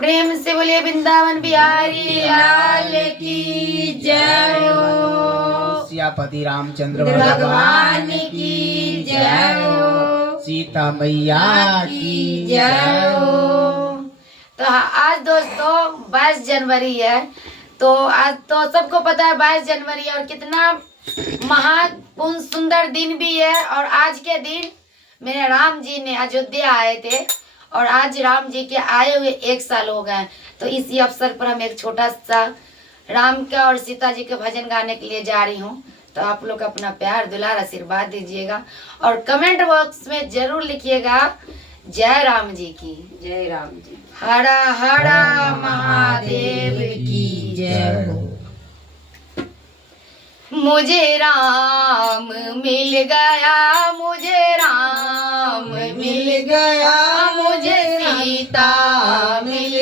प्रेम से बोलिए वृंदावन बिहारी लाल की जय हो। सियापति रामचंद्र भगवान की जय हो। सीता मैया की जय हो। तो आज दोस्तों 22 जनवरी है। तो आज तो सबको पता है 22 जनवरी है और कितना महान सुंदर दिन भी है। और आज के दिन मेरे राम जी ने अयोध्या आए थे और आज राम जी के आए हुए 1 साल हो गए। तो इसी अवसर पर हम एक छोटा सा राम का और सीता जी के भजन गाने के लिए जा रही हूँ। तो आप लोग अपना प्यार दुलार आशीर्वाद दीजिएगा और कमेंट बॉक्स में जरूर लिखिएगा जय राम जी की। जय राम जी। हरा हरा महादेव की जय हो। मुझे राम मिल गया, मुझे राम मिल गया, मुझे सीता मिल